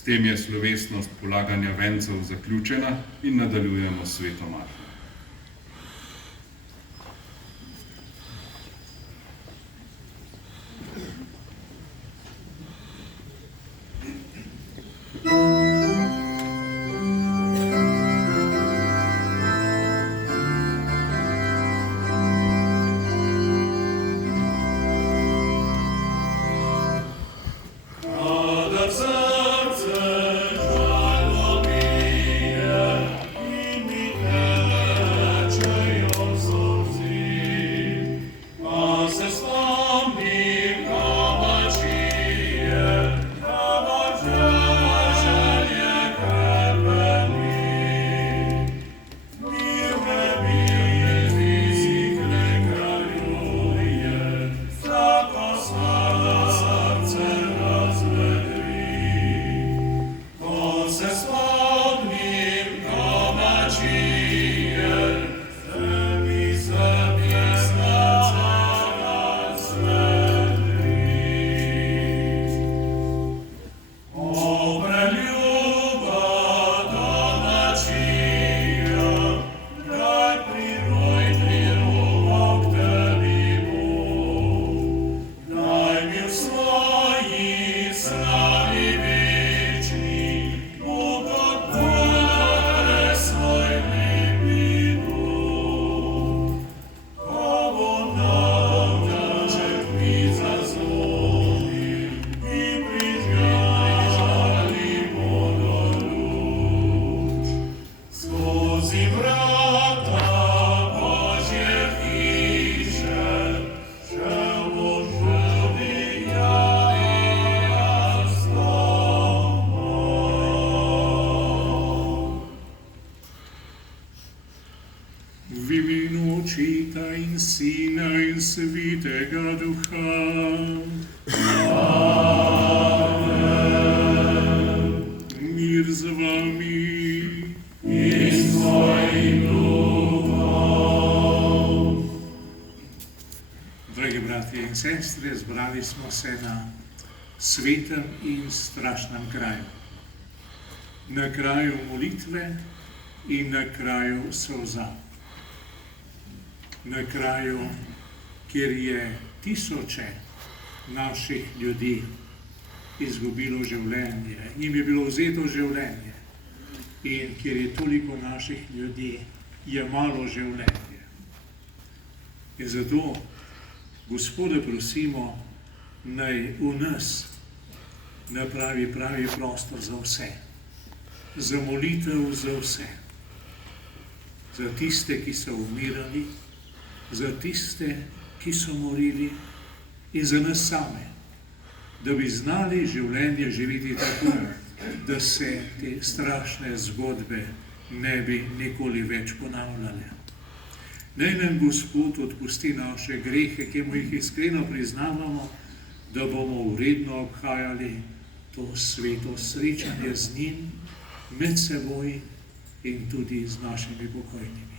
S tem je slovesnost polaganja vencev zaključena in nadaljujemo s sveto mašo. Očeta in Sina in Svetega Duha. Amen. Mir z vami in s tvojim duhom. Dragi bratje in sestre, zbrali smo se na svetem in strašnem kraju. Na kraju molitve in na kraju solza. Na kraju, kjer je tisoče naših ljudi izgubilo življenje, jim je bilo vzeto življenje, in kjer je toliko naših ljudi jemalo življenje. In zato Gospoda prosimo, naj v nas napravi pravi prostor za vse, za molitev za vse, za tiste, ki so umirali, za tiste, ki so morili, in za nas same, da bi znali življenje živeti tako, da se te strašne zgodbe ne bi nikoli več ponavljale. Naj nam Gospod odpusti naše grehe, ki mu jih iskreno priznavamo, da bomo vredno obhajali to sveto srečanje z njim, med seboj in tudi z našimi pokojnimi.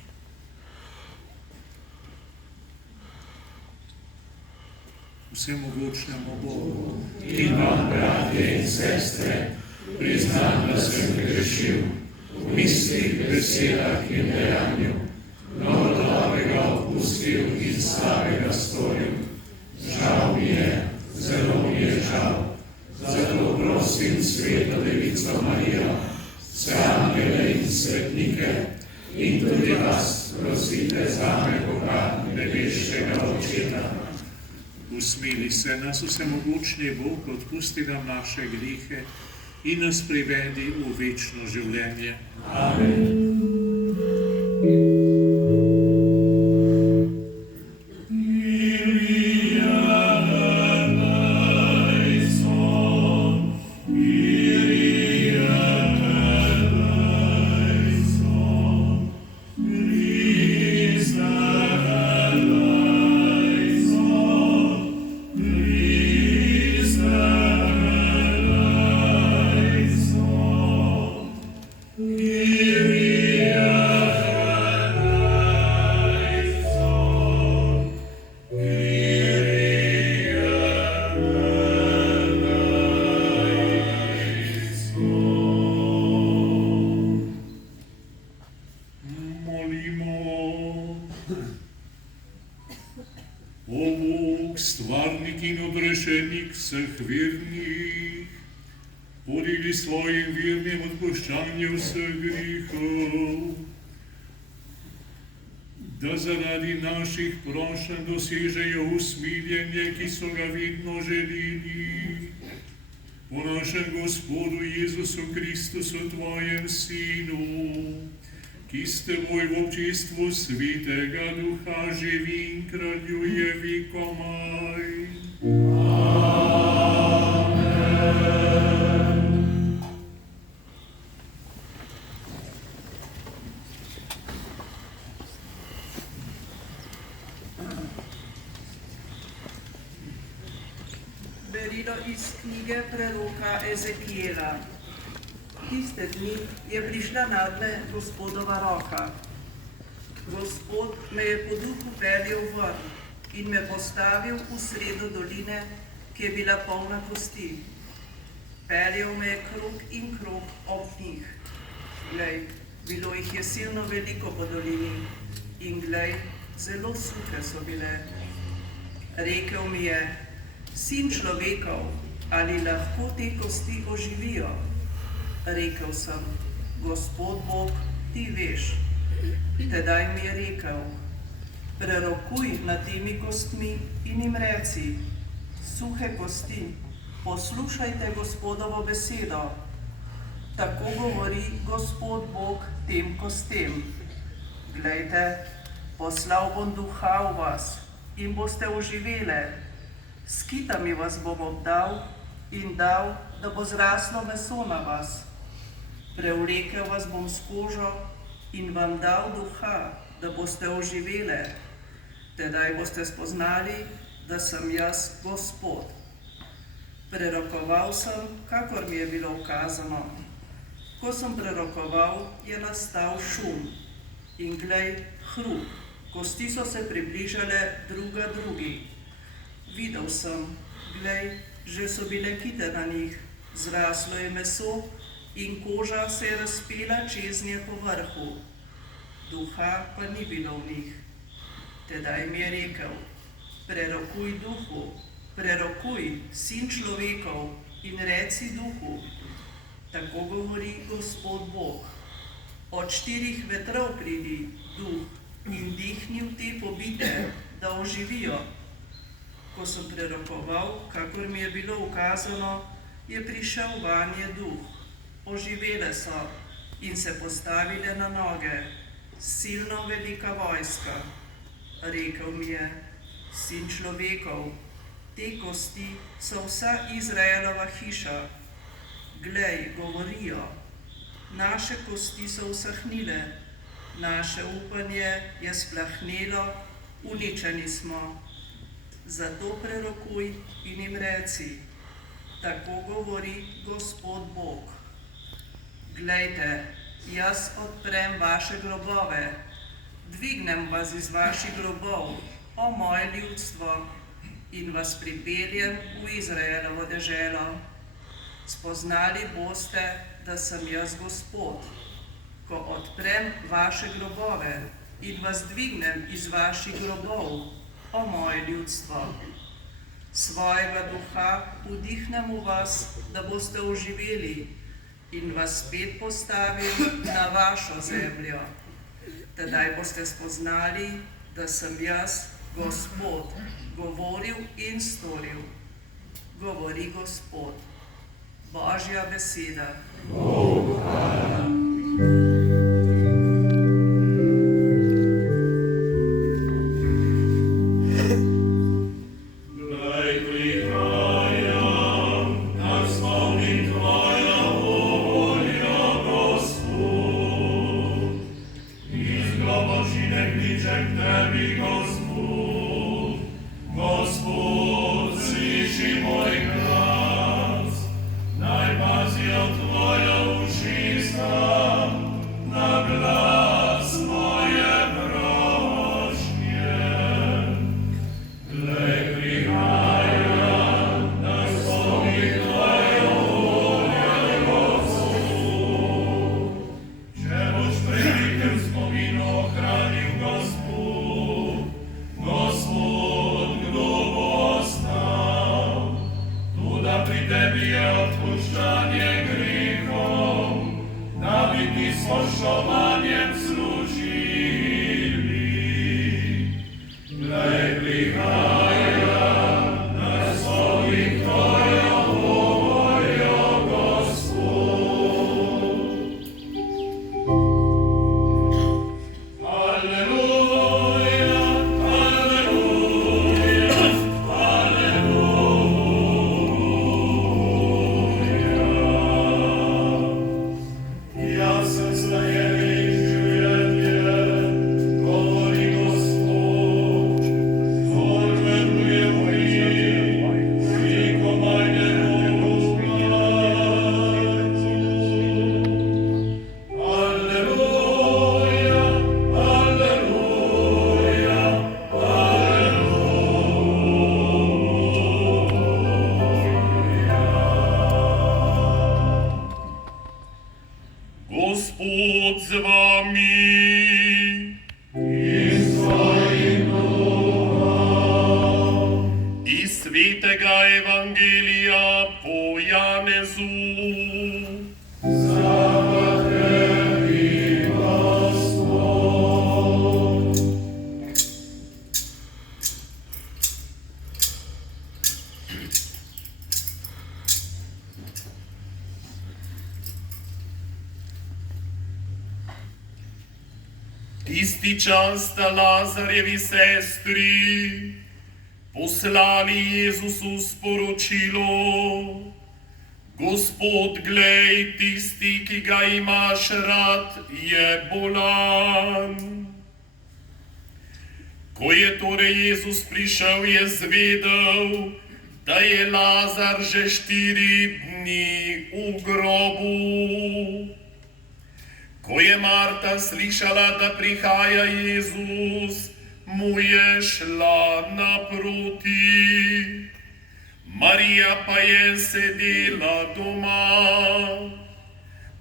Vsemogočnemu Bogu in vam, bratje in sestre, priznam, da sem grešil v mislih, besedah in dejanju, mnogo dobrega opustil in slabega storil. Žal mi je, zelo mi je žal. Zato prosim Sveto Devico Marijo, vse angele in svetnike in tudi vas prosite zame Boga, nebeškega Očeta. Usmili se nas, vsemogočni Bog, odpusti nam naše grehe in nas privedi v večno življenje. Amen. Kyrie vseh vernih, podigli svojim vernim odpuščanje vseh grehov, da zaradi naših prošenj dosežejo usmiljenje, ki so ga vedno želeli. Po našem Gospodu Jezusu Kristusu, tvojem Sinu, ki s teboj v občestvu Svetega Duha živi in kraljuje vekomaj. Berilo iz knjige preroka Ezekijela. Tiste dni je prišla nadme Gospodova roka. Gospod me je po duhu peljal ven in me postavil v sredo doline, ki je bila polna kosti. Peljal me je krog in krog ob njih. Glej, bilo jih je silno veliko po dolini in glej, zelo suhe so bile. Rekel mi je: Sin človekov, ali lahko te kosti oživijo? Rekel sem: Gospod Bog, ti veš. Tedaj mi je rekel: Prerokuj nad temi kostmi in jim reci: Suhe kosti, poslušajte Gospodovo besedo. Tako govori Gospod Bog tem kostem: Glejte, poslal bom duha v vas in boste oživele. S kitami vas bom obdal in dal, da bo zraslo meso na vas. Prevlekel vas bom s kožo in vam dal duha, da boste oživele. Tedaj boste spoznali, da sem jaz Gospod. Prerokoval sem, kakor mi je bilo ukazano. Ko sem prerokoval, je nastal šum. In glej, hrup, kosti so se približale druga drugi. Videl sem, glej, že so bile kite na njih, zraslo je meso in koža se je razpela čez nje po vrhu. Duha pa ni bilo v njih. Tedaj mi je rekel: Prerokuj duhu, prerokuj, sin človekov, in reci duhu: Tako govori Gospod Bog. Od 4 vetrov pridi duh in dihni v te pobite, da oživijo. Ko sem prerokoval, kakor mi je bilo ukazano, je prišel vanje duh. Oživele so in se postavile na noge, silno velika vojska. Rekel mi je: Sin človekov, te kosti so vsa Izraelova hiša. Glej, govorijo: Naše kosti so usahnile, naše upanje je splahnelo, uničeni smo. Zato prerokuj in jim reci: Tako govori Gospod Bog. Glejte, jaz odprem vaše grobove, dvignem vas iz vaših grobov, o moje ljudstvo, in vas pripeljem v Izraelovo deželo. Spoznali boste, da sem jaz Gospod, ko odprem vaše grobove in vas dvignem iz vaših grobov, o moje ljudstvo. Svojega duha vdihnem v vas, da boste oživeli, in vas spet postavim na vašo zemljo. Tedaj boste spoznali, da sem jaz Gospod, govoril in storil, govori Gospod. Božja beseda. Bogu hvala. poštovanijem služili. Glej, prihaja, da slovim Tvojo voljo, Gospod. Alleluja, alleluja, alleluja. Ja sem zdajenje in življenje, govori Gospod. Tvoj veruje v niko maj ne Alleluja, alleluja, alleluja. Gospod z vami. In s tvojim duhom. Iz svetega evangelija po Janezu. Slava tebi, Gospod. Tisti čas sta Lazarjevi sestri poslali Jezusu sporočilo: Gospod, glej, tisti, ki ga imaš rad, je bolan. Ko je torej Jezus prišel, je zvedel, da je Lazar že 4 dni v grobu. Ko je Marta slišala, da prihaja Jezus, mu je šla naproti. Marija pa je sedela doma.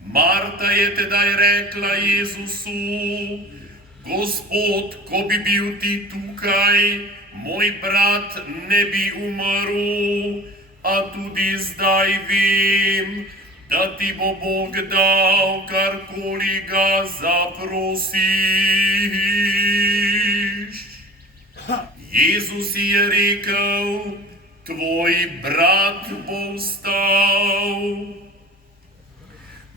Marta je tedaj rekla Jezusu: Gospod, ko bi bil ti tukaj, moj brat ne bi umrl, a tudi zdaj vem, da ti bo Bog dal, karkoli ga zaprosiš. Jezus ji je rekel: tvoj brat bo vstal.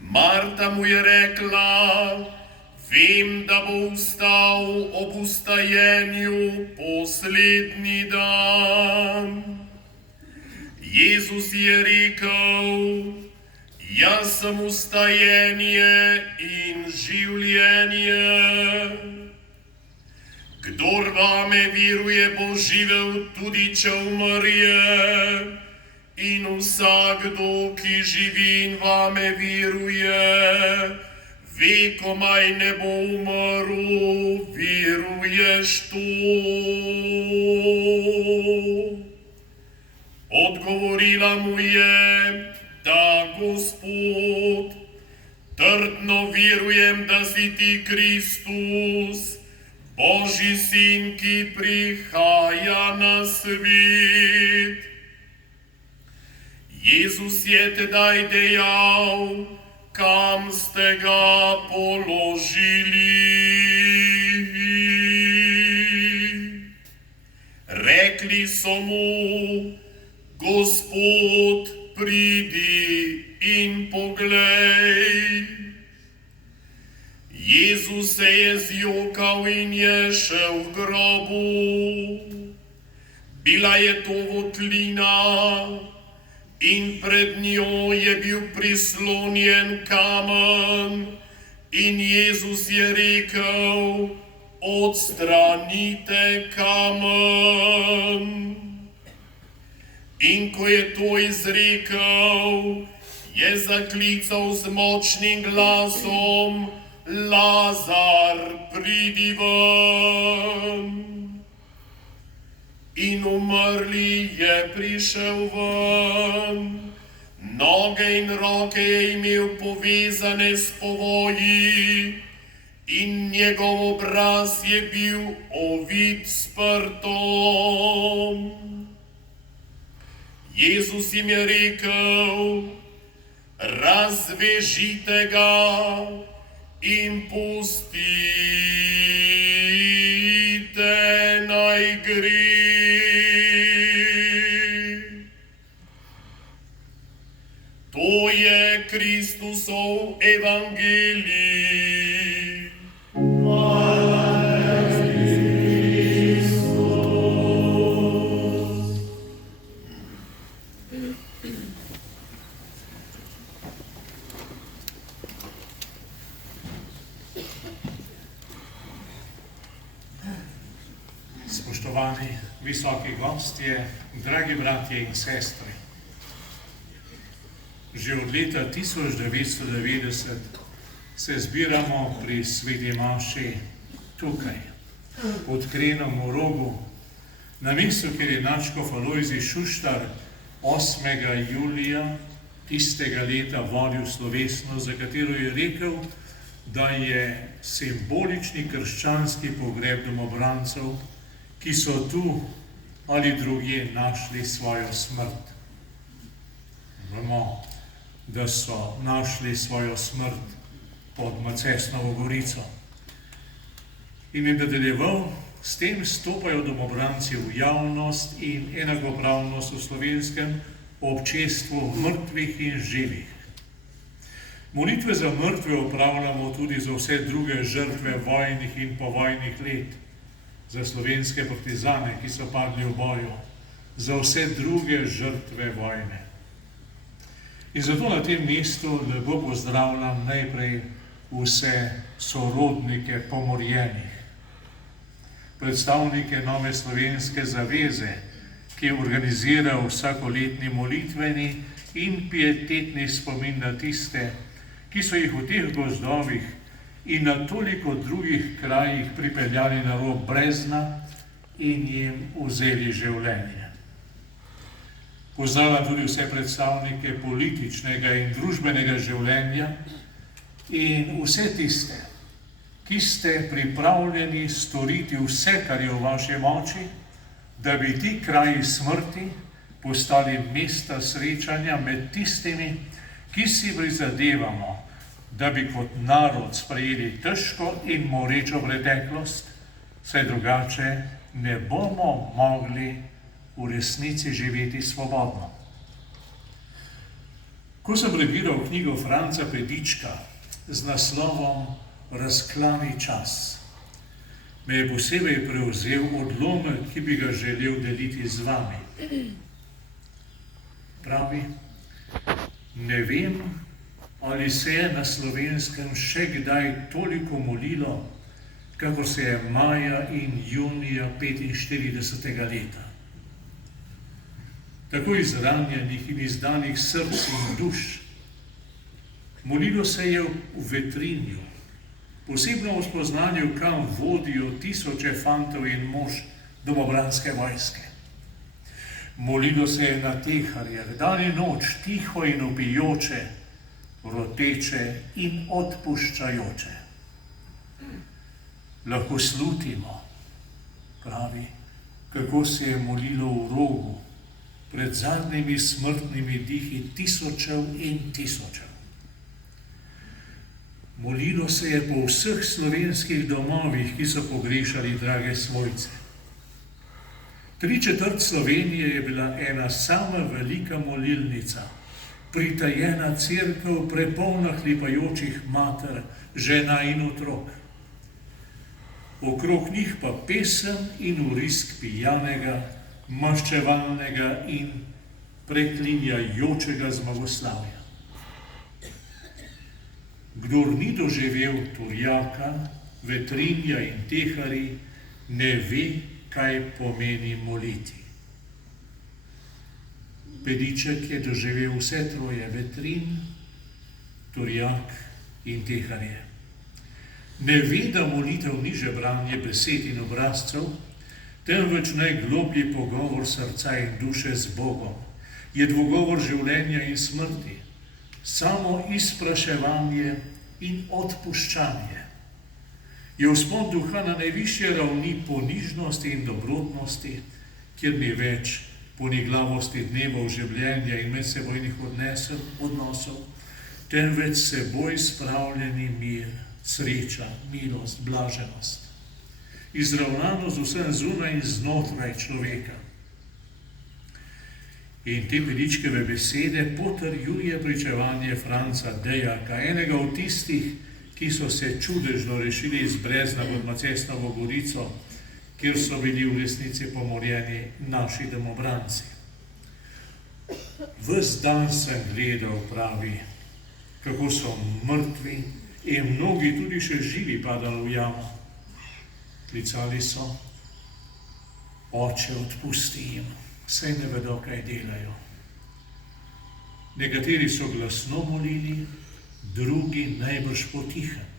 Marta mu je rekla: vem, da bo vstal ob vstajenju poslednji dan. Jezus je rekel: jaz sem vstajenje in življenje. Kdor vame veruje, bo živel, tudi če umrje. In vsakdo, ki živi in vame veruje, vekomaj ne bo umrl. Veruješ to? Odgovorila mu je: da, Gospod, trdno verujem, da si ti Kristus, Božji sin, ki prihaja na svet. Jezus je tedaj dejal: kam ste ga položili? Rekli so mu: Gospod, pridi in poglej. Jezus se je zjokal in je šel v grobu. Bila je to votlina in pred njo je bil prislonjen kamen. In Jezus je rekel: odstranite kamen. In ko je to izrekel, je zaklical z močnim glasom: Lazar, pridi ven. In umrli je prišel ven. Noge in roke je imel povezane s povoji in njegov obraz je bil ovit s prtom. Jezus jim je rekel: razvežite ga in pustite naj gre. To je Kristusov evangelij. Spoštovani visoki gostje, dragi bratje in sestre. Že od leta 1990 se zbiramo pri sveti maši tukaj, pod Krenom v Rogu, na mestu, kjer je nadškof Alojzij Šuštar 8. julija tistega leta vodil slovesnost, za katero je rekel, da je simbolični krščanski pogreb domobrancev, ki so tu ali drugje našli svojo smrt. Vemo, da so našli svojo smrt pod Macesnovo gorico. In je nadaljeval, s tem stopajo domobranci v javnost in enakopravnost v slovenskem občestvu mrtvih in živih. Molitve za mrtve opravljamo tudi za vse druge žrtve vojnih in povojnih let, za slovenske partizane, ki so padli v boju, za vse druge žrtve vojne. In zato na tem mestu lepo pozdravljam najprej vse sorodnike pomorjenih, predstavnike Nove slovenske zaveze, ki organizira vsakoletni molitveni in pietetni spomin na tiste, ki so jih v teh gozdovih in na toliko drugih krajih pripeljali na rob brezna in jim vzeli življenje. Pozdravljam tudi vse predstavnike političnega in družbenega življenja in vse tiste, ki ste pripravljeni storiti vse, kar je v vaši moči, da bi ti kraji smrti postali mesta srečanja med tistimi, ki si prizadevamo, da bi kot narod sprejeli težko in morečo preteklost, saj drugače ne bomo mogli v resnici živeti svobodno. Ko sem prebiral knjigo Franca Pedička z naslovom Razklani čas, me je posebej prevzel odlomek, ki bi ga želel deliti z vami. Pravi, ne vem, ali se je na Slovenskem še kdaj toliko molilo, kakor se je maja in junija 45. leta. Tako izranjenih in izdanih src in duš. Molilo se je v Vetrinju, posebno v spoznanju, kam vodijo tisoče fantov in mož domobranske vojske. Molilo se je na Teharjah, dan in noč, tiho in vpijoče, roteče in odpuščajoče. Lahko slutimo, pravi, kako se je molilo v Rogu pred zadnjimi smrtnimi dihi tisočev in tisočev. Molilo se je po vseh slovenskih domovih, ki so pogrešali drage svojce. 3/4 Slovenije je bila ena sama velika molilnica, pritajena cerkev, prepolna hlipajočih mater, žena in otrok. Okrog njih pa pesem in vrisk pijanega, maščevalnega in preklinjajočega zmagoslavja. Kdor ni doživel Turjaka, Vetrinja in Teharij, ne ve, kaj pomeni moliti. Pediček je doživel vse troje, Vetrin, Turjak in Teharje. Ne ve, da molitev ni žebranje besed in obrazcev, temveč najgloblji pogovor srca in duše z Bogom. Je dvogovor življenja in smrti, samo izpraševanje in odpuščanje. Je vzpon duha na najvišje ravni ponižnosti in dobrotnosti, kjer ni več poniglavosti dnevov življenja in medsebojnih odnosov, temveč seboj spravljeni mir sreča, milost, blaženost. Izravnano z vsem zunaj in znotraj človeka. In te veličkeve besede potrjuje pričevanje Franca Dejaka, enega od tistih, ki so se čudežno rešili iz brezna pod Macesnovo gorico, kjer so bili v resnici pomorjeni naši domobranci. Ves dan sem gledal, pravi, kako so mrtvi in mnogi tudi še živi padali v jamo. Klicali so: Oče, odpusti jim, saj ne vedo, kaj delajo. Nekateri so glasno molili, drugi najbrž potihem.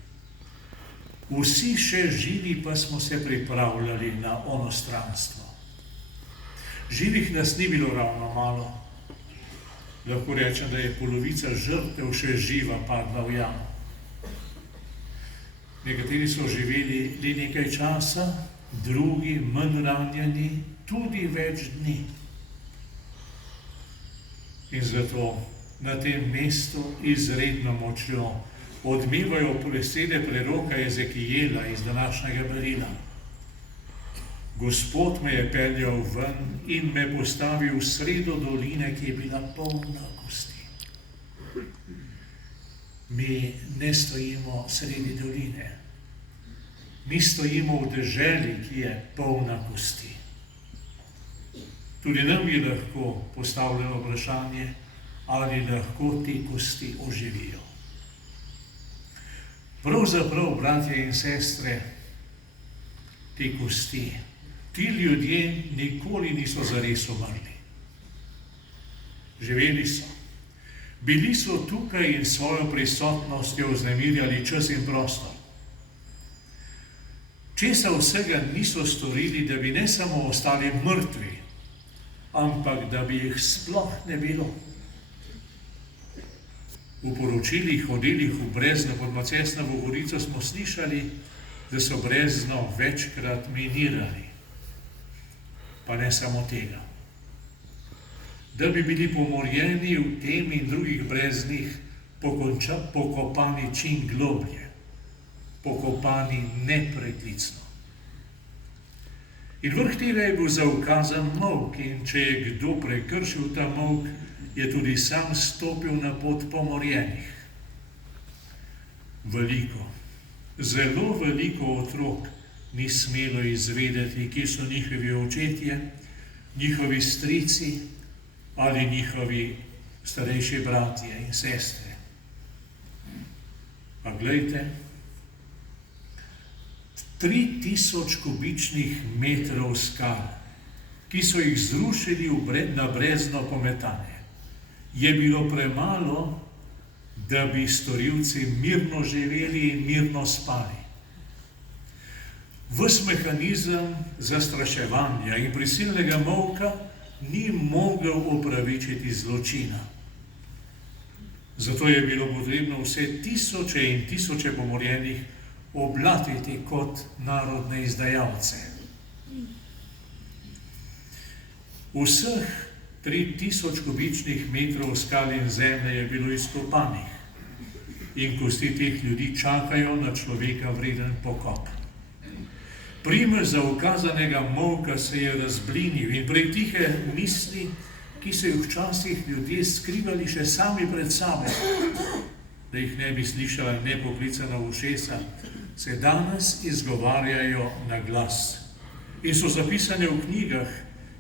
Vsi še živi pa smo se pripravljali na onostranstvo. Živih nas ni bilo ravno malo. Lahko rečem, da je polovica žrtev še živa padla v jamo. Nekateri so živeli le nekaj časa, drugi, manj ranjeni, tudi več dni. In zato na tem mestu izredno močjo odmevajo besede preroka Ezekijela iz današnjega berila. Gospod me je peljal ven in me postavil v sredo doline, ki je bila polna kosti. Mi ne stojimo sredi doline. Mi stojimo v deželi, ki je polna kosti. Tudi nam je lahko postavljeno vprašanje, ali lahko te kosti oživijo. Pravzaprav, bratje in sestre, te kosti, ti ljudje nikoli niso zares umrli. Živeli so. Bili so tukaj in svojo prisotnostjo vznemirjali čas in prostor. Česa vsega niso storili, da bi ne samo ostali mrtvi, ampak da bi jih sploh ne bilo. V poročilih o delih v brezno pod Macesnovo gorico smo slišali, da so brezno večkrat minirali. Pa ne samo tega. Da bi bili pomorjeni v tem in drugih breznih pokopani čim globlje, pokopani nepreklicno. In vrh tega je bil zaukazan molk, in če je kdo prekršil ta molk, je tudi sam stopil na pot pomorjenih. Veliko, zelo veliko otrok ni smelo izvedeti, kje so njihovi očetje, njihovi strici ali njihovi starejši bratje in sestre. Pa glejte, 3000 kubičnih metrov skal, ki so jih zrušili na brezno pometanje, je bilo premalo, da bi storilci mirno živeli in mirno spali. Ves mehanizem zastraševanja in prisilnega molka ni mogel opravičiti zločina. Zato je bilo potrebno vse tisoče in tisoče pomorjenih oblatiti kot narodne izdajalce. Vseh 3000 kubičnih metrov skal in zemlje je bilo izkopanih in kosti teh ljudi čakajo na človeka vreden pokop. Primer zaukazanega molka se je razblinil in prej tihe misli, ki so jih včasih ljudje skrivali še sami pred sabo, da jih ne bi slišala nepoklicana ušesa, se danes izgovarjajo na glas in so zapisane v knjigah,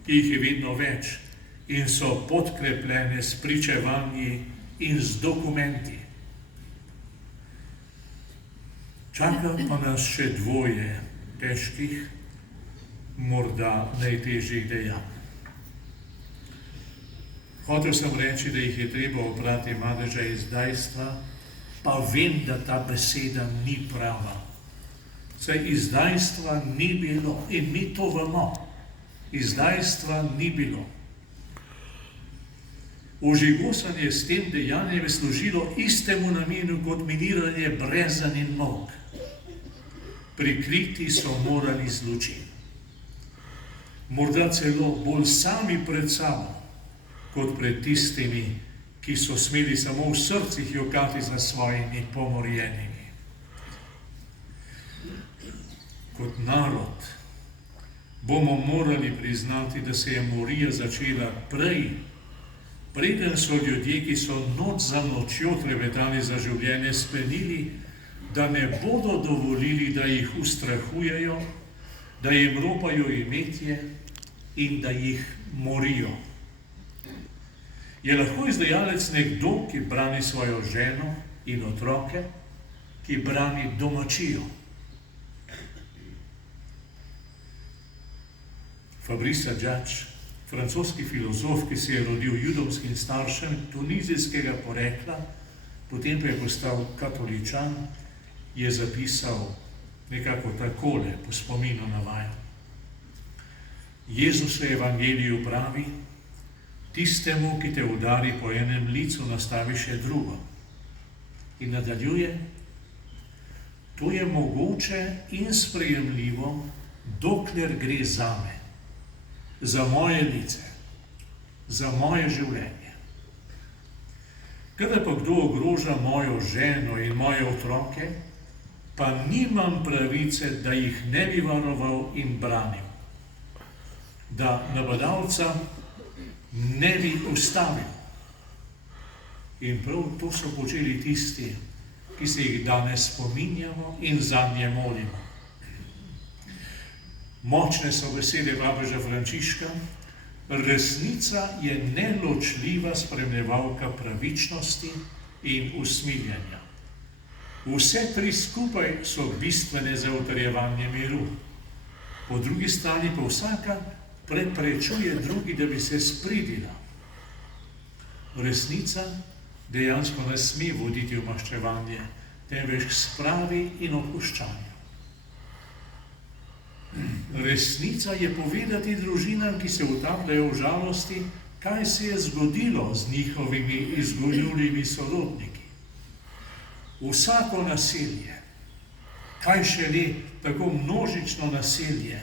ki jih je vedno več, in so podkrepljene s pričevanji in z dokumenti. Čaka pa nas še dvoje težkih, morda najtežjih dejanj. Hotel sem reči, da jih je treba oprati madeža izdajstva, pa vem, da ta beseda ni prava. Saj izdajstva ni bilo in mi to vemo. Izdajstva ni bilo. Ožigosanje s tem dejanjem je služilo istemu namenu kot miniranje brezan in molk. Prikriti so morali zločin. Morda celo bolj sami pred sabo, kot pred tistimi, ki so smeli samo v srcih jokati za svojimi pomorjenimi. Kot narod bomo morali priznati, da se je morija začela preden so ljudje, ki so noč za nočjo trepetali za življenje, sklenili, da ne bodo dovolili, da jih ustrahujejo, da jim ropajo imetje in da jih morijo. Je lahko izdajalec nekdo, ki brani svojo ženo in otroke, ki brani domačijo? Fabrice Adjadž, francoski filozof, ki se je rodil judovskim staršem tunizijskega porekla, potem pa je postal katoličan, je zapisal nekako takole, po spominu na vaju. Jezus v evangeliju pravi, tistemu, ki te udari po enem licu, nastavi še drugo. In nadaljuje, to je mogoče in sprejemljivo, dokler gre zame, za moje lice, za moje življenje. Kadar pa kdo ogroža mojo ženo in moje otroke, pa nimam pravice, da jih ne bi varoval in branil, da napadalca ne bi ustavil. In prav to so počeli tisti, ki se jih danes spominjamo in zanje molimo. Močne so besede papeža Frančiška, resnica je neločljiva spremljevalka pravičnosti in usmiljenja. Vse tri skupaj so bistvene za utrjevanje miru. Po drugi strani pa vsaka preprečuje drugi, da bi se spridila. Resnica dejansko ne sme voditi v maščevanje, temveč k spravi in odpuščanju. Resnica je povedati družinam, ki se utapljajo v žalosti, kaj se je zgodilo z njihovimi izginulimi sorodniki. Vsako nasilje, kaj šele tako množično nasilje,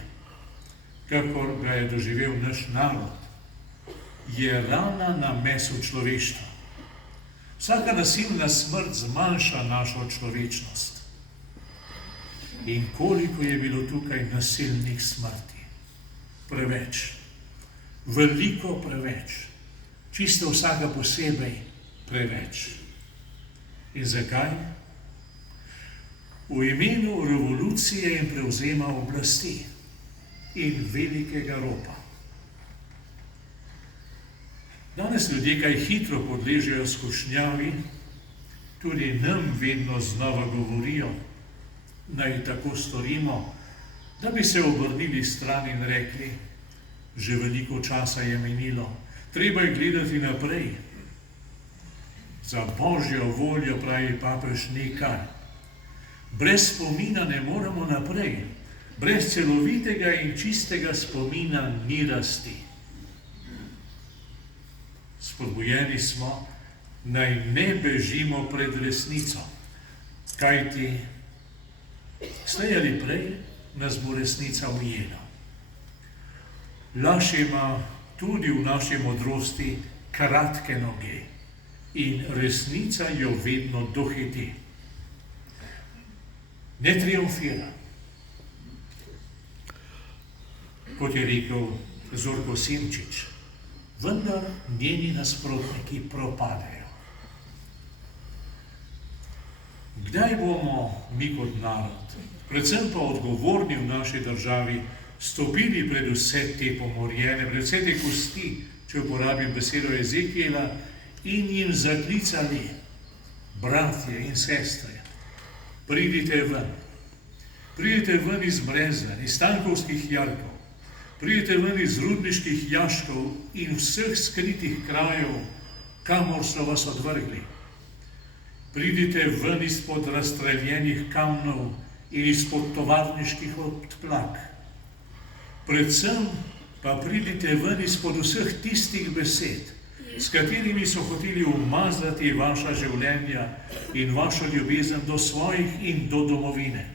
kakor ga je doživel naš narod, je rana na mesu človeštva. Vsaka nasilna smrt zmanjša našo človečnost. In koliko je bilo tukaj nasilnih smrti? Preveč. Veliko preveč. Čisto vsaka posebej preveč. In zakaj? V imenu revolucije in prevzema oblasti in velikega ropa. Danes ljudje kaj hitro podležejo skušnjavi, tudi nam vedno znova govorijo, naj tako storimo, da bi se obrnili stran in rekli, že veliko časa je minilo, treba je gledati naprej. Za Božjo voljo, pravi papež, nekaj. Brez spomina ne moremo naprej, brez celovitega in čistega spomina ni rasti. Spodbujeni smo, naj ne bežimo pred resnico, kajti slej ali prej nas bo resnica ujela. Laž ima tudi v naši modrosti kratke noge in resnica jo vedno dohiti. Ne triumfira. Kot je rekel Zorko Simčič, vendar njeni nasprotniki propadajo. Kdaj bomo mi kot narod, predvsem pa odgovorni v naši državi, stopili pred vse te pomorjene, pred vse te kosti, če uporabim besedo Ezekijela, in jim zaklicali, bratje in sestre, pridite ven iz brezen, iz tankovskih jarkov, pridite ven iz rudniških jaškov in vseh skritih krajev, kamor so vas odvrgli. Pridite ven izpod razstreljenih kamnov in izpod tovarniških odplak. Predvsem pa pridite ven izpod vseh tistih besed, s katerimi so hoteli umazati vaša življenja in vašo ljubezen do svojih in do domovine.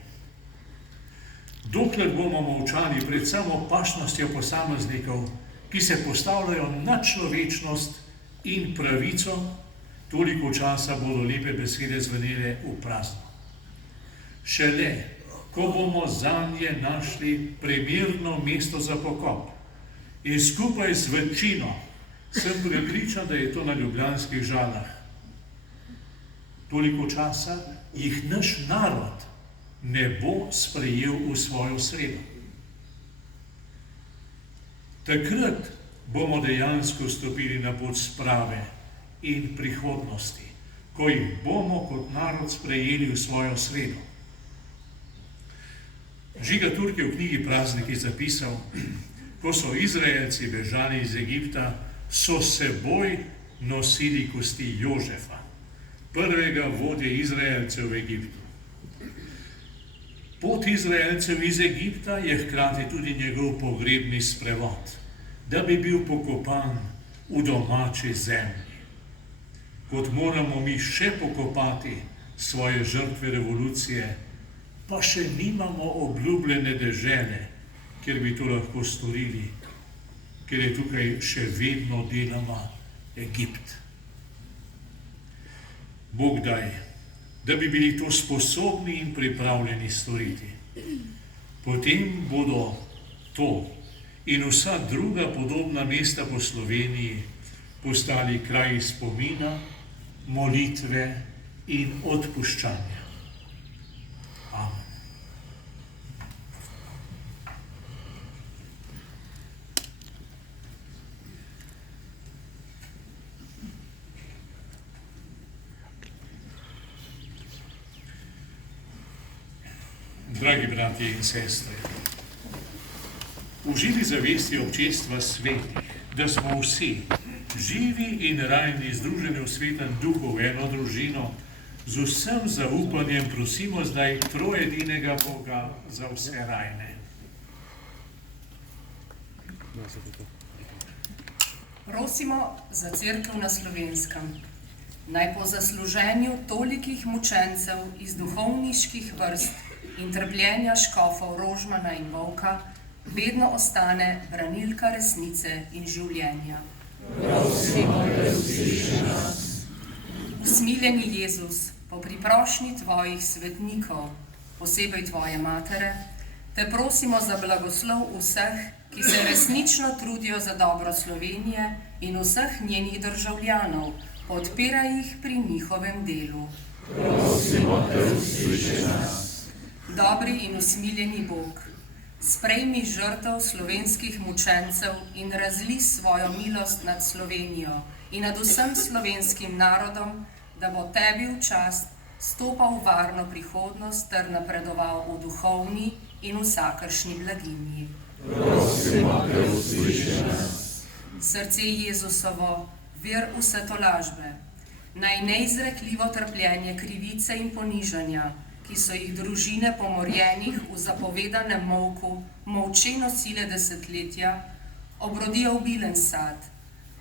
Dokler bomo molčali pred samo pašnostjo posameznikov, ki se postavljajo na človečnost in pravico, toliko časa bodo lepe besede zvenele v prazno. Šele, ko bomo zanje našli primerno mesto za pokop. In skupaj z večino sem prepričan, da je to na Ljubljanskih Žalah. Toliko časa jih naš narod ne bo sprejel v svojo sredo. Takrat bomo dejansko stopili na pot sprave in prihodnosti, ko jih bomo kot narod sprejeli v svojo sredo. Žiga Turk je v knjigi Prazniki zapisal, ko so Izraelci bežali iz Egipta, so seboj nosili kosti Jožefa, prvega vodje Izraelcev v Egiptu. Pot Izraelcev iz Egipta je hkrati tudi njegov pogrebni sprevod, da bi bil pokopan v domači zemlji. Kot moramo mi še pokopati svoje žrtve revolucije, pa še nimamo obljubljene dežele, kjer bi to lahko storili, ker je tukaj še vedno deloma Egipt. Bog daj, da bi bili to sposobni in pripravljeni storiti. Potem bodo to in vsa druga podobna mesta po Sloveniji postali kraji spomina, molitve in odpuščanja. Amen. Dragi bratje in sestre, v živi zavesti občestva svetih, da smo vsi živi in rajni, združeni v svetem duhu, v eno družino, z vsem zaupanjem prosimo zdaj trojedinega Boga za vse rajne. Prosimo za Cerkev na Slovenskem, naj po zasluženju tolikih mučencev iz duhovniških vrst in trpljenja škofov Rožmana in Volka vedno ostane branilka resnice in življenja. Prosimo, da usliši nas. Usmiljeni Jezus, po priprošnji tvojih svetnikov, posebej tvoje matere, te prosimo za blagoslov vseh, ki se resnično trudijo za dobro Slovenije in vseh njenih državljanov, podpiraj jih pri njihovem delu. Prosimo, da usliši nas. Dobri in usmiljeni Bog, sprejmi žrtev slovenskih mučencev in razli svojo milost nad Slovenijo in nad vsem slovenskim narodom, da bo tebi v čast stopal v varno prihodnost ter napredoval v duhovni in vsakršni blaginji. Prosimo, da usliši nas. Srce Jezusovo, vir vse tolažbe, naj neizrekljivo trpljenje krivice in ponižanja, ki so jih družine pomorjenih v zapovedanem molku molče nosile desetletja, obrodijo obilen sad.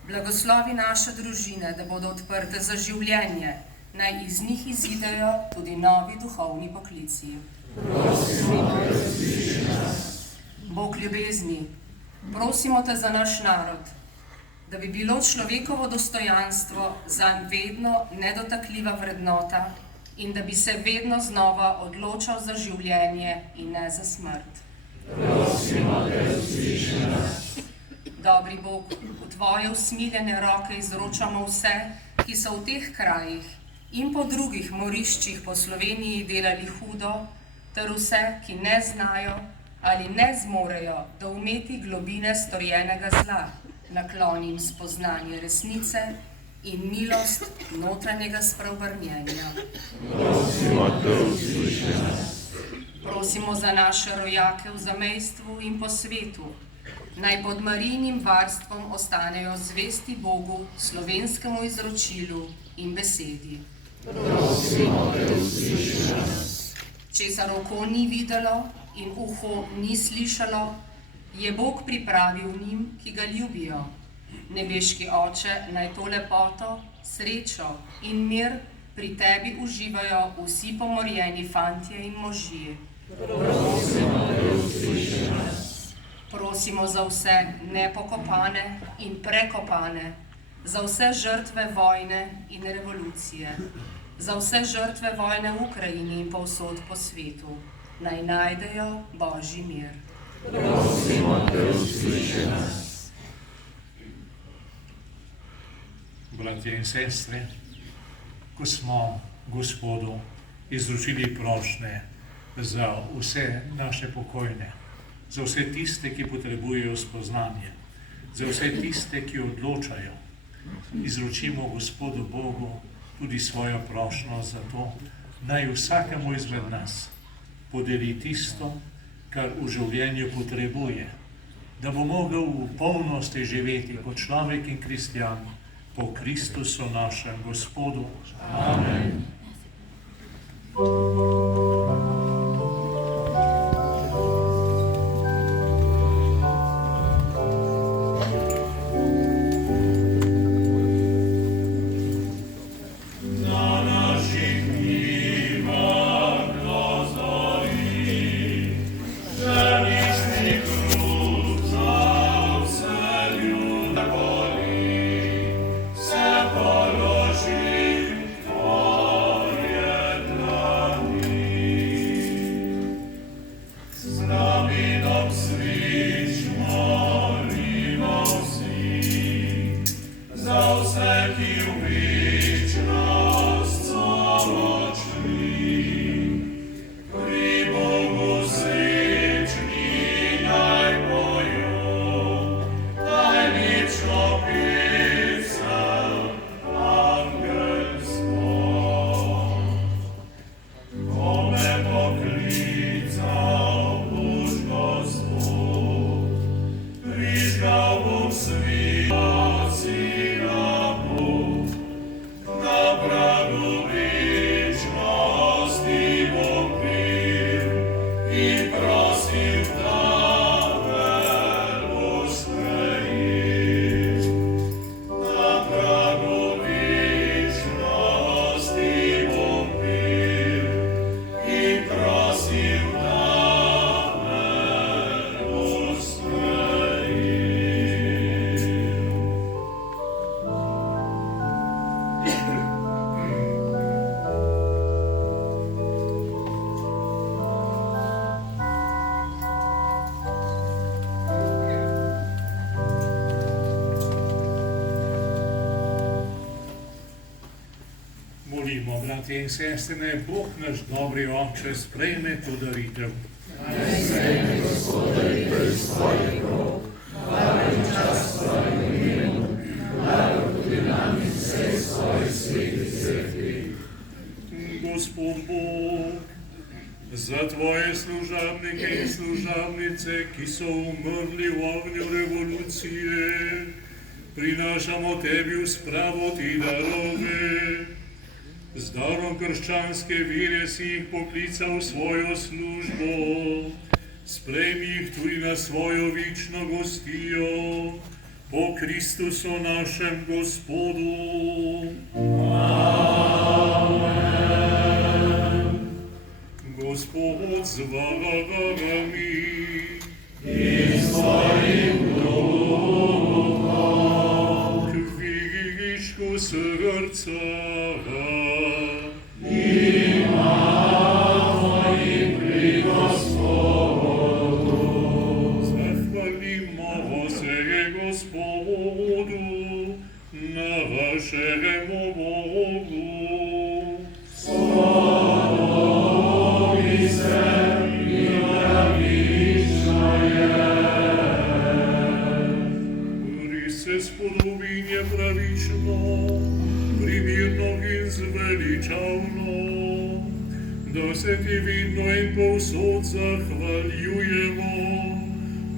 Blagoslovi naše družine, da bodo odprte za življenje, naj iz njih izidejo tudi novi duhovni poklici. Prosimo, da usliši nas. Bog ljubezni, prosimo te za naš narod, da bi bilo človekovo dostojanstvo zanj vedno nedotakljiva vrednota in da bi se vedno znova odločal za življenje in ne za smrt. Prosimo, da usliši nas. Dobri Bog, v tvoje usmiljene roke izročamo vse, ki so v teh krajih in po drugih moriščih po Sloveniji delali hudo, ter vse, ki ne znajo ali ne zmorejo doumeti globine storjenega zla, naklonim spoznanje resnice in milost notranjega spreobrnjenja. Prosimo, da usliši nas. Prosimo za naše rojake v zamejstvu in po svetu, naj pod Marijinim varstvom ostanejo zvesti Bogu, slovenskemu izročilu in besedi. Prosimo, da usliši nas. Česar oko ni videlo in uho ni slišalo, je Bog pripravil njim, ki ga ljubijo. Nebeški Oče, naj to lepoto, srečo in mir pri tebi uživajo vsi pomorjeni fantje in možje. Prosimo, da usliši nas. Prosimo za vse nepokopane in prekopane, za vse žrtve vojne in revolucije, za vse žrtve vojne v Ukrajini in povsod po svetu. naj najdejo Božji mir. Prosimo te, usliši nas. Bratje in sestre, ko smo Gospodu izročili prošnje za vse naše pokojne, za vse tiste, ki potrebujejo spoznanje, za vse tiste, ki odločajo, izročimo Gospodu Bogu tudi svojo prošnjo za to, naj vsakemu izmed nas podeli tisto, kar v življenju potrebuje, da bo mogel v polnosti živeti kot človek in kristjan po Kristusu našem Gospodu. Amen. Molimo, bratje in sestre, naj Bog naš dobri Oče sprejme to daritev. Naj sprejme Gospod daritev iz svojih rok, hvala in čast svojemu imenu, blago tudi nam in vsej svoji sveti cerkvi. Gospod Bog, za tvoje služabnike in služabnice, ki so umrli v ognju revolucije, prinašamo tebi v spravoti darove. Z darom krščanske vire si jih poklical v svojo službo, sprejmi jih tudi na svojo večno gostijo, po Kristusu našem Gospodu. Amen. Gospod z vami in s tvojim duhom, k višku srca našemu Bogu. Slovi se in pravično je. Res se spodobinje pravično, primirno in zveličavno, da se ti vidno in povsod zahvaljujemo.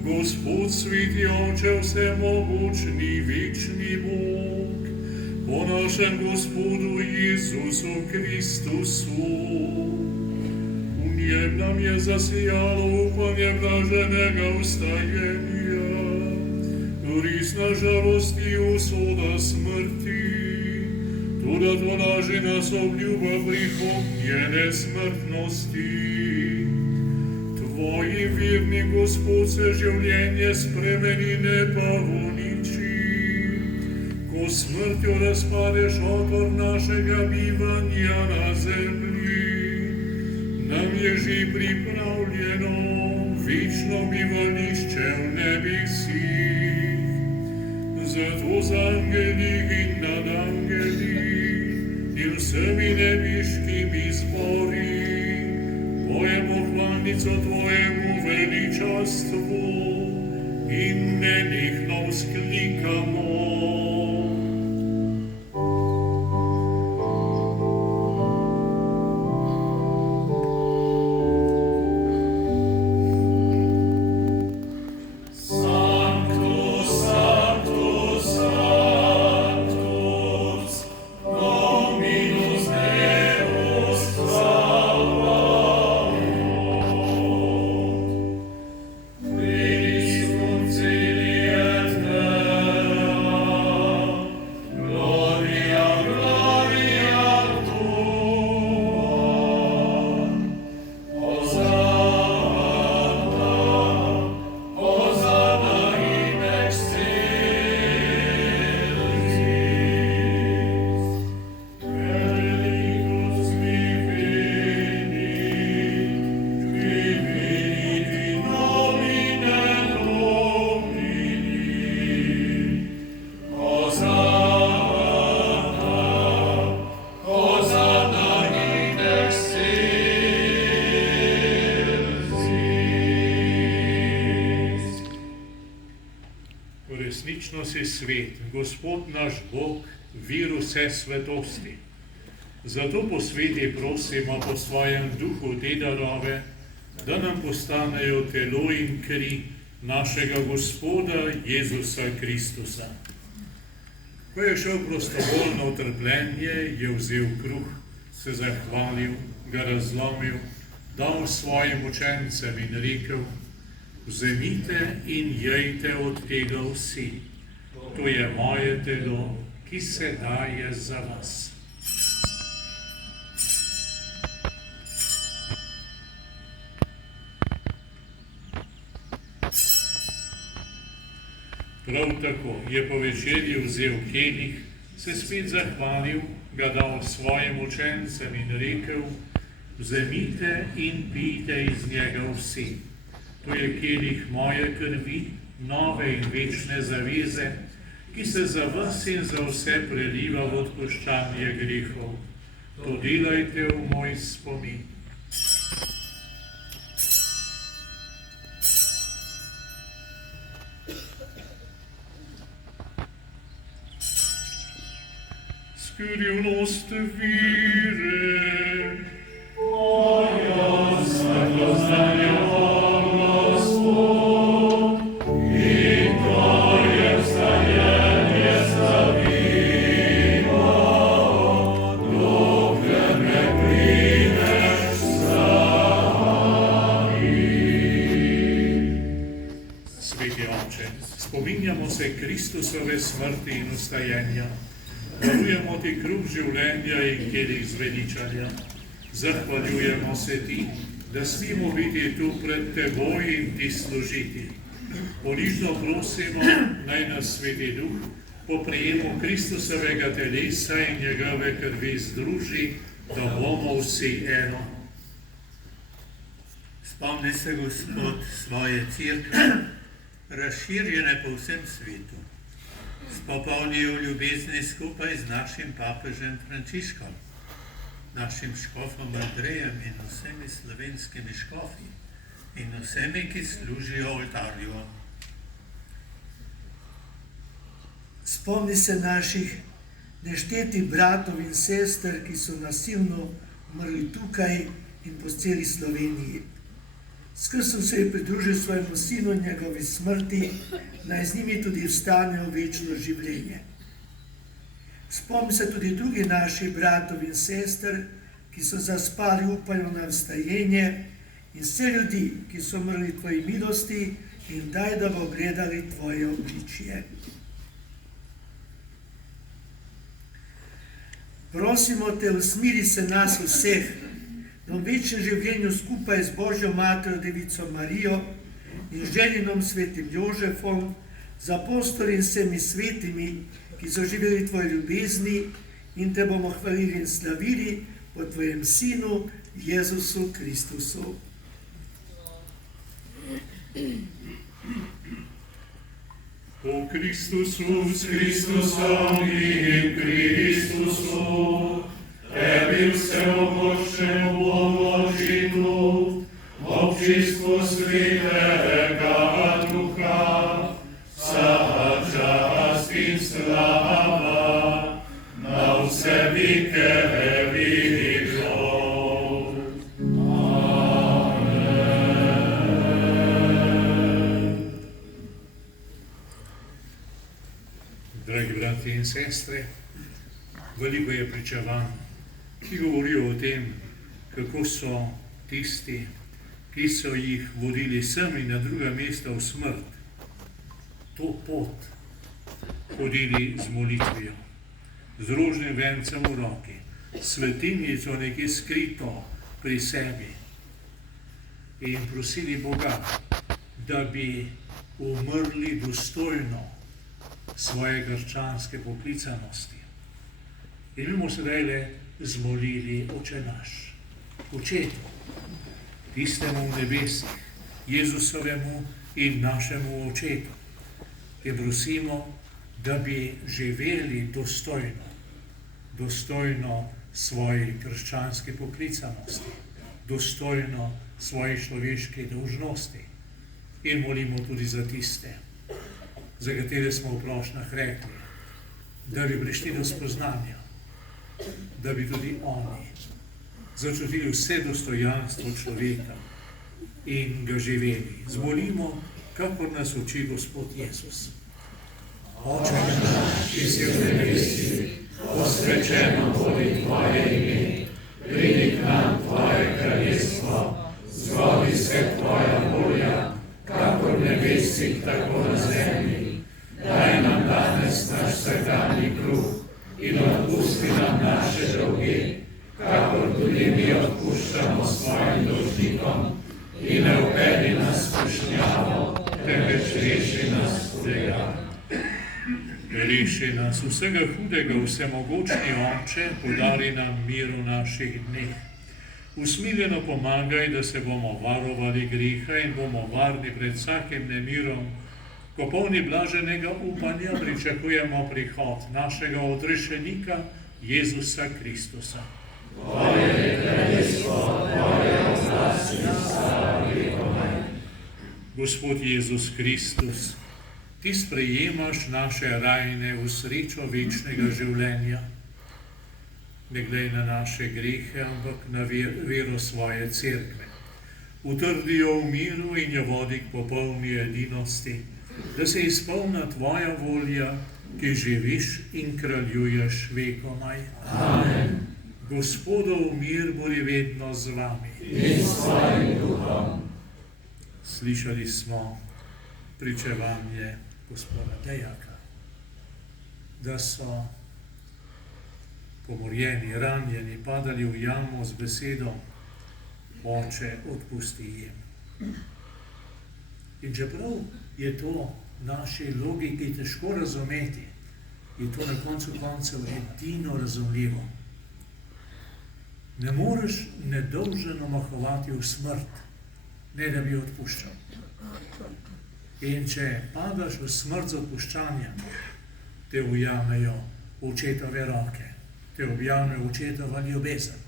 Gospod sveti Oče, vsemogočni, večni Bog, po našem Gospodu Jezusu Kristusu. V njem nam je zasijalo upanje blaženega vstajenja, resna žalosti usoda smrti, toda tolaži nas obljuba prihodnje smrtnosti. Tvojim vernim Gospod se življenje spremeni, ne pa uniči. Ko smrtjo razpadeš otor našega bivanja na zemlji, nam je že pripravljeno večno bivališče v nebesih. Zato z angeli in nad angeli in vsemi nebeškimi zbori pojemo hvalnico tvojemu veličastvu in nenehno vzklikamo. Resnično si svet, Gospod naš Bog, vir vse svetosti. Zato po sveti prosimo po svojem duhu te darove, da nam postanejo telo in kri našega Gospoda Jezusa Kristusa. Ko je šel prostovoljno v trpljenje, je vzel kruh, se zahvalil, ga razlomil, dal svojim učencem in rekel: vzemite in jejte od tega vsi. To je moje telo, ki se daje za vas. Prav tako je po večerji vzel kelih, se spet zahvalil, ga dal svojim učencem in rekel: vzemite in pijte iz njega vsi. To je kelih moje krvi, nove in večne zaveze, ki se za vas in za vse preliva v odpuščanje grehov. To delajte v moj spomin. Skrivnost vire, moja svetloznanja Gospod, in to je vstajanje slavimo, dokler ne prideš sami. Sveti Oče, spominjamo se Kristusove smrti in vstajenja. Darujemo ti kruh življenja in kelih zveličanja. Zahvaljujemo se ti, da smemo biti tu pred teboj in ti služiti. Ponižno prosimo, naj nas Sveti Duh po prijemu Kristusovega telesa in njegove krvi združi, da bomo vsi eno. Spomni se, Gospod, svoje cerkve, razširjene po vsem svetu. Spopolni v ljubezni skupaj z našim papežem Frančiškom, našim škofom Andrejem in vsemi slovenskimi škofi in vsemi, ki služijo oltarju. Spomni se naših neštetih bratov in sester, ki so nasilno umrli tukaj in po celi Sloveniji. S Kristom se je pridružil svojemu sinu in njegovi smrti, naj z njimi tudi vstane v večno življenje. Spomni se tudi drugih naših bratov in sester, ki so zaspali upajo na vstajenje, in vse ljudi, ki so umrli tvoji milosti, in daj, da bo gledali tvoje obličje. Prosimo te, usmiri se nas vseh, da v večnem življenju skupaj z Božjo Materjo Devico Marijo in ženinom svetim Jožefom, z apostoli in vsemi svetimi, ki so živeli tvoje ljubezni, in te bomo hvalili in slavili o tvojem Sinu Jezusu Kristusu. O Kristusu, s Kristusom in Kristusu, tebi vse ogoščen Bogu Očitu, v občinstvu Svetega Duha, vsa čast in slava, na vse vike vikov. Dragi bratje in sestre, veliko je pričevanj, ki govorijo o tem, kako so tisti, ki so jih vodili sem in na druga mesta v smrt, to pot hodili z molitvijo, z rožnim vencem v roki, svetinjico nekje skrito pri sebi in prosili Boga, da bi umrli dostojno svoje krščanske poklicanosti. In mi bomo sedaj le zmolili Oče naš, Očetu, tistemu v nebesih, Jezusovemu in našemu Očetu. In prosimo, da bi živeli dostojno svoje krščanske poklicanosti, dostojno svoje človeške dolžnosti. In molimo tudi za tiste, za katere smo v prošnjah rekli, da bi prišli do spoznanja, da bi tudi oni začutili vse dostojanstvo človeka in ga živeli. Zmolimo, kakor nas uči Gospod Jezus. Oče naš, ki si v nebesih, posvečeno bodi tvoje ime, pridi k nam tvoje kraljestvo, zgodi se tvoja volja, kakor v nebesih, tako na zemlji. Daj nam danes naš vsakdanji kruh in odpusti nam naše dolge, kakor tudi mi odpuščamo svojim dolžnikom, in ne uvedi nas v skušnjavo, temveč reši nas hudega. Reši nas vsega hudega, vsemogočni Oče, podari nam mir v naših dneh. Usmiljeno pomagaj, da se bomo varovali greha in bomo varni pred vsakim nemirom, ko polni blaženega upanja pričakujemo prihod našega odrešenika Jezusa Kristusa. Tvoje je kraljestvo, tvoje oblast in slava vekomaj. Gospod Jezus Kristus, ti sprejemaš naše rajne v srečo večnega življenja. Ne glej na naše grehe, ampak na vero svoje cerkve. Utrdi jo v miru in jo vodi k popolni edinosti, da se izpolna tvoja volja, ki živiš in kraljuješ vekomaj. Amen. Gospodov mir bodi vedno z vami. In s tvojim duhom. Slišali smo pričevanje gospoda Dejaka, da so pomorjeni, ranjeni, padali v jamo z besedo: Oče, odpusti jim. In čeprav je to naši logiki težko razumeti, je to na koncu koncev edino razumljivo. Ne moreš nedolženo mahovati v smrt, ne da bi odpuščal. In če padaš v smrt z odpuščanja, te ujamejo očetove roke, te objame očetova ljubezen.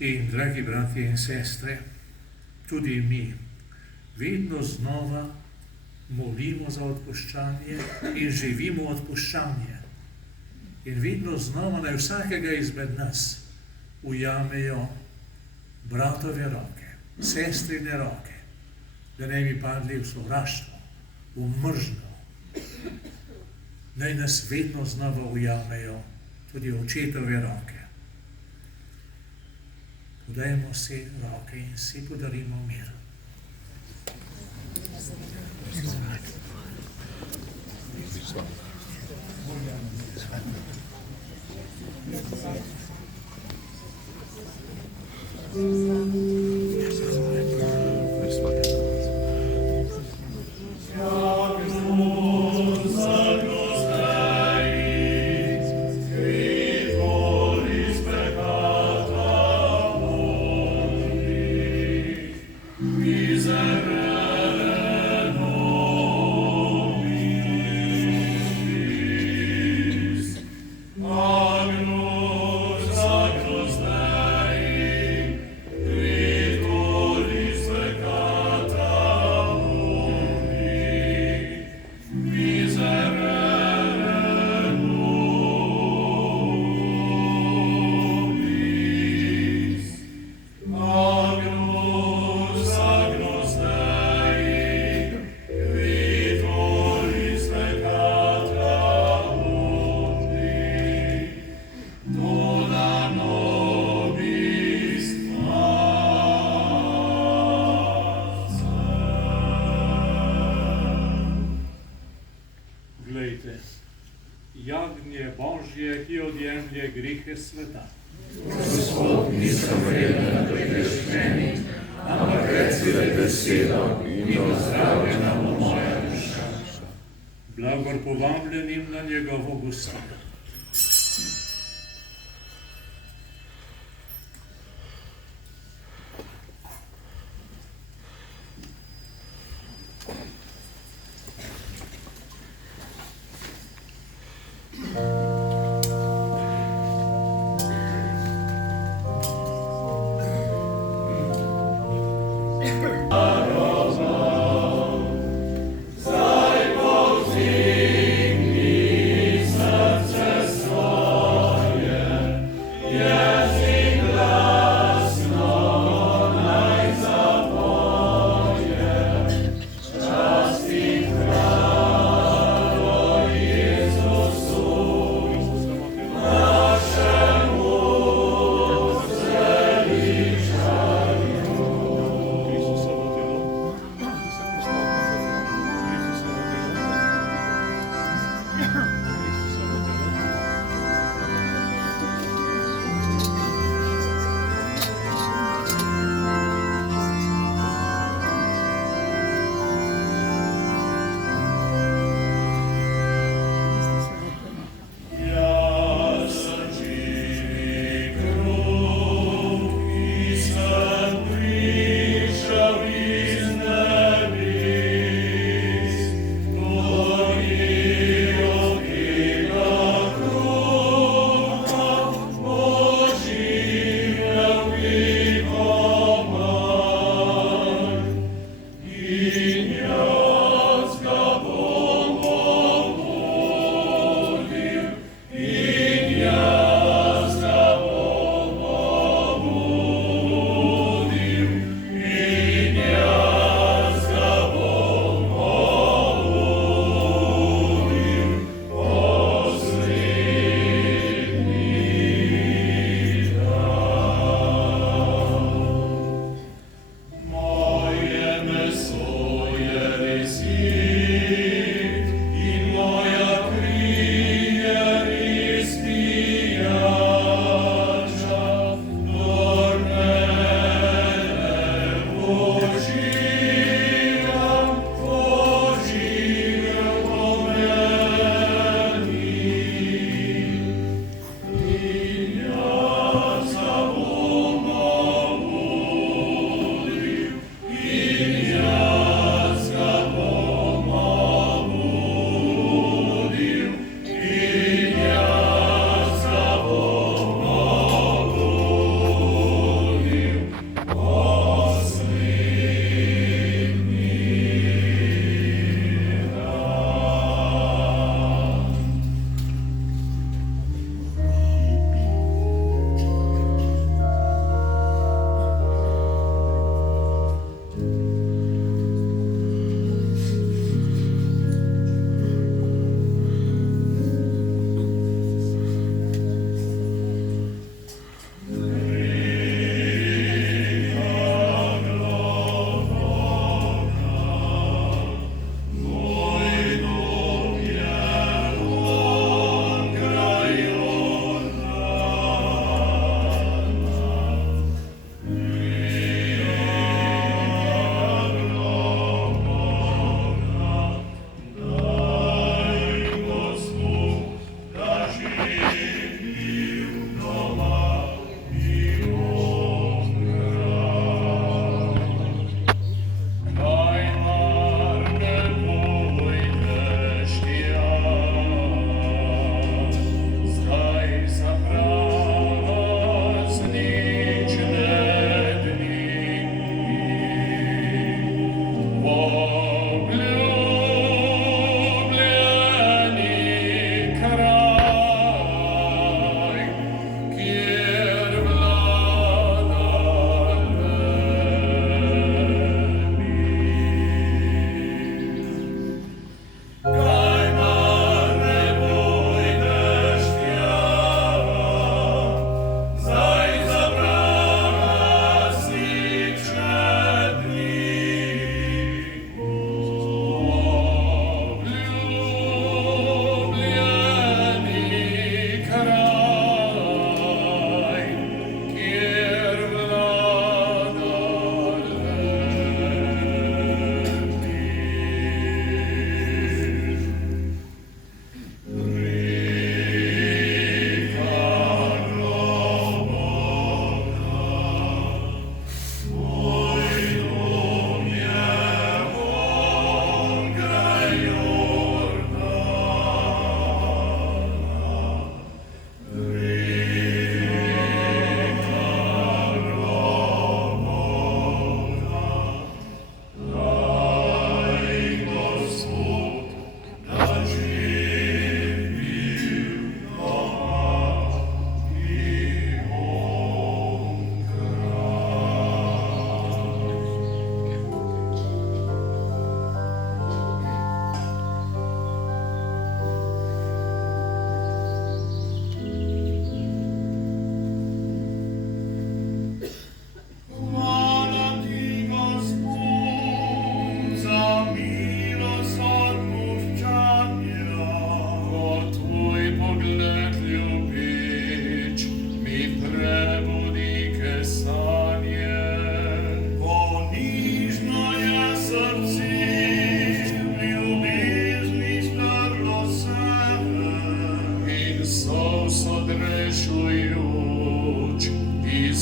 In, dragi bratje in sestre, tudi mi vedno znova molimo za odpuščanje in živimo odpuščanje. In vedno znova naj vsakega izmed nas ujamejo bratove roke, sestrine roke, da ne bi padli v sovraštvo, v mržnjo. Naj nas vedno znova ujamejo tudi očetove roke. Podajmo si roke in si podarimo mir. Thank you. odpelje grehe sveta. Gospod, nisem vreden, da prideš k meni, ampak reci le besedo in ozdravljena bo moja duša. Blagor povabljenim na njegovo gostino. Zdaj povzdigni srce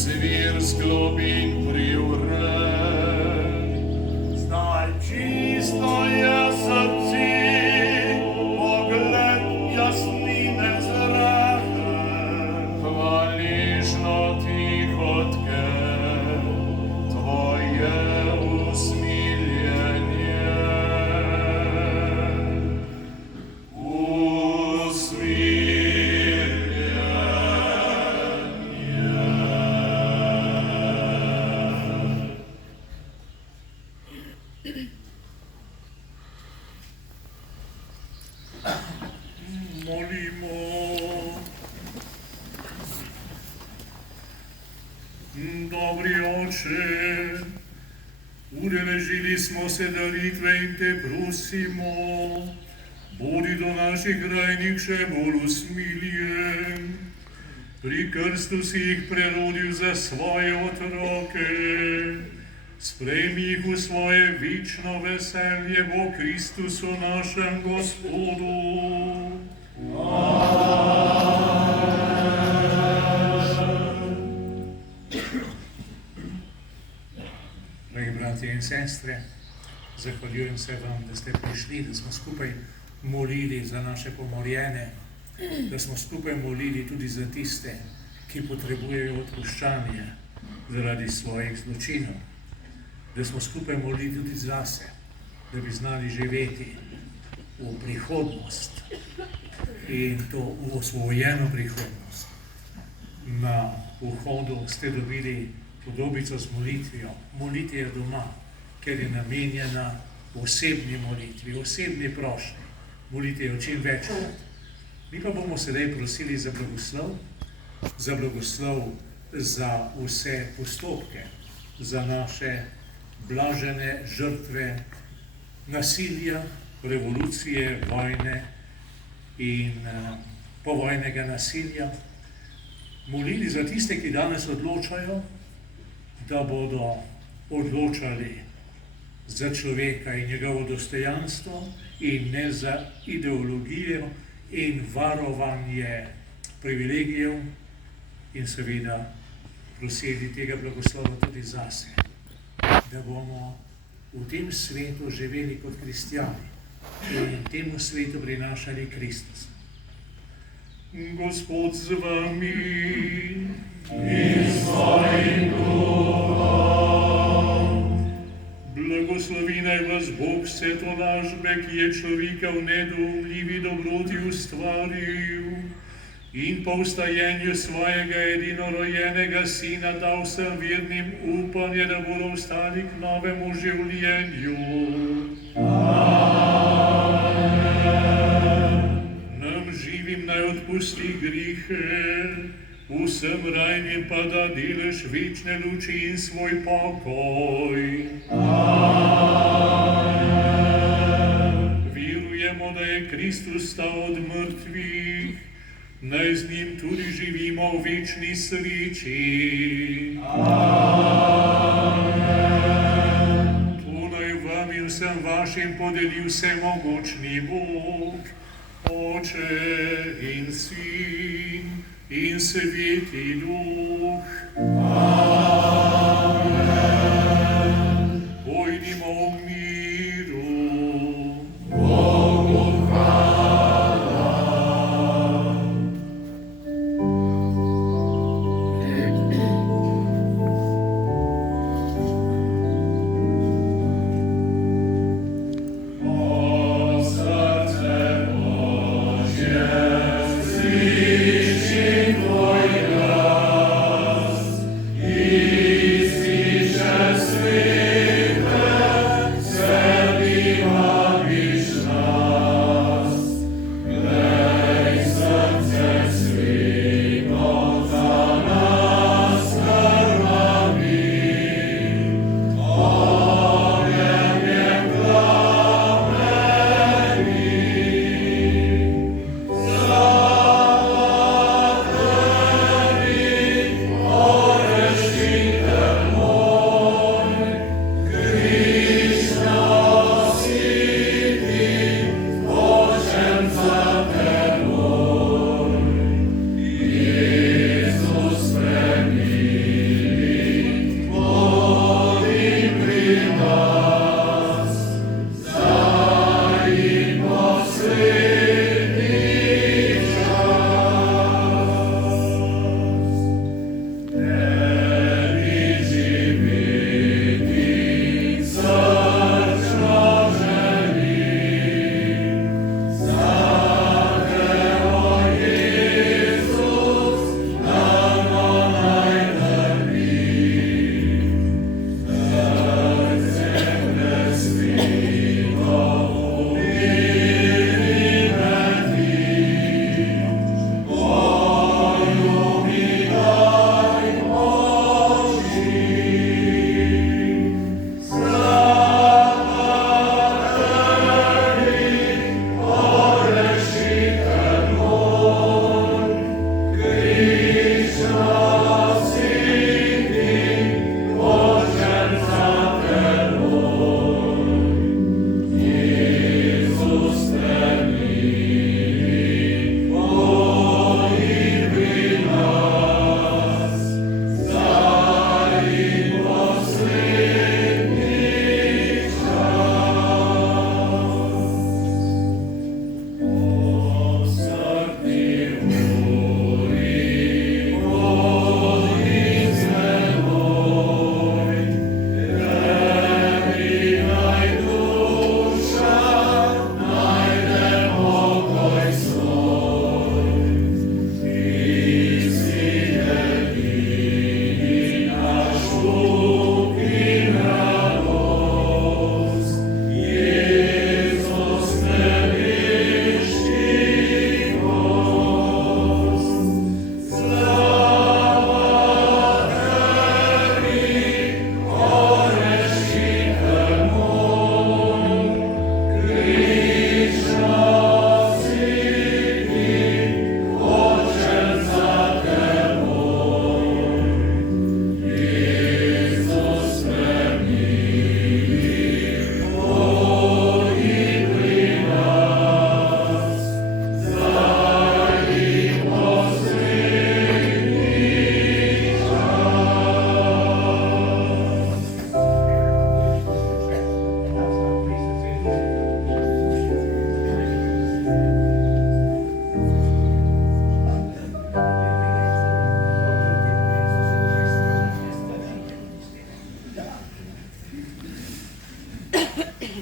svir z globin privre. Zdaj čisto je srce, pogled jasnine zrahe, hvaležno tihotke, tvoje usmiljenje. Molimo. Dobri Oče, udeležili smo se daritve in te prosimo, bodi do naših krajnih še bolj usmiljen. Pri krstu si jih prerodil za svoje otroke, sprejmi jih v svoje večno veselje po Kristusu našem Gospodu. Dragi bratje in sestre, zahvaljujem se vam, da ste prišli, da smo skupaj molili za naše pomorjene, da smo skupaj molili tudi za tiste, ki potrebujejo odpuščanje zaradi svojih zločinov, da smo skupaj molili tudi zase, da bi znali živeti v prihodnost in to v osvojeno prihodnost. Na vhodu ste dobili podobico z molitvijo. Molitve doma, ker je namenjena osebni molitvi, osebni prošnji. Molitve čim večkrat. Mi pa bomo sedaj prosili za blagoslov za vse postopke, za naše blažene žrtve nasilja, revolucije, vojne in povojnega nasilja. Molili za tiste, ki danes odločajo, da bodo odločali za človeka in njegovo dostojanstvo in ne za ideologijo in varovanje privilegijev in seveda prosili tega blagoslova tudi zase, da bomo v tem svetu živeli kot kristjani in temu svetu prinašali Kristusa. Gospod z vami in s tvojim duhom. Blagoslovi naj vas Bog vse tolažbe, ki je človeka v nedoumljivi dobroti ustvaril in po vstajenju svojega edinorojenega Sina dal vsem vernim upanje, da bodo vstali k novemu življenju. Živim naj odpusti grihe, vsem rajnim pa da delež večne luči in svoj pokoj. Verujemo, da je Kristus stal od mrtvih, naj z njim tudi živimo v večni sreči. To naj vam in vsem vašim podeli vsemogočni Bog, Oče in Sin in Sveti Duh.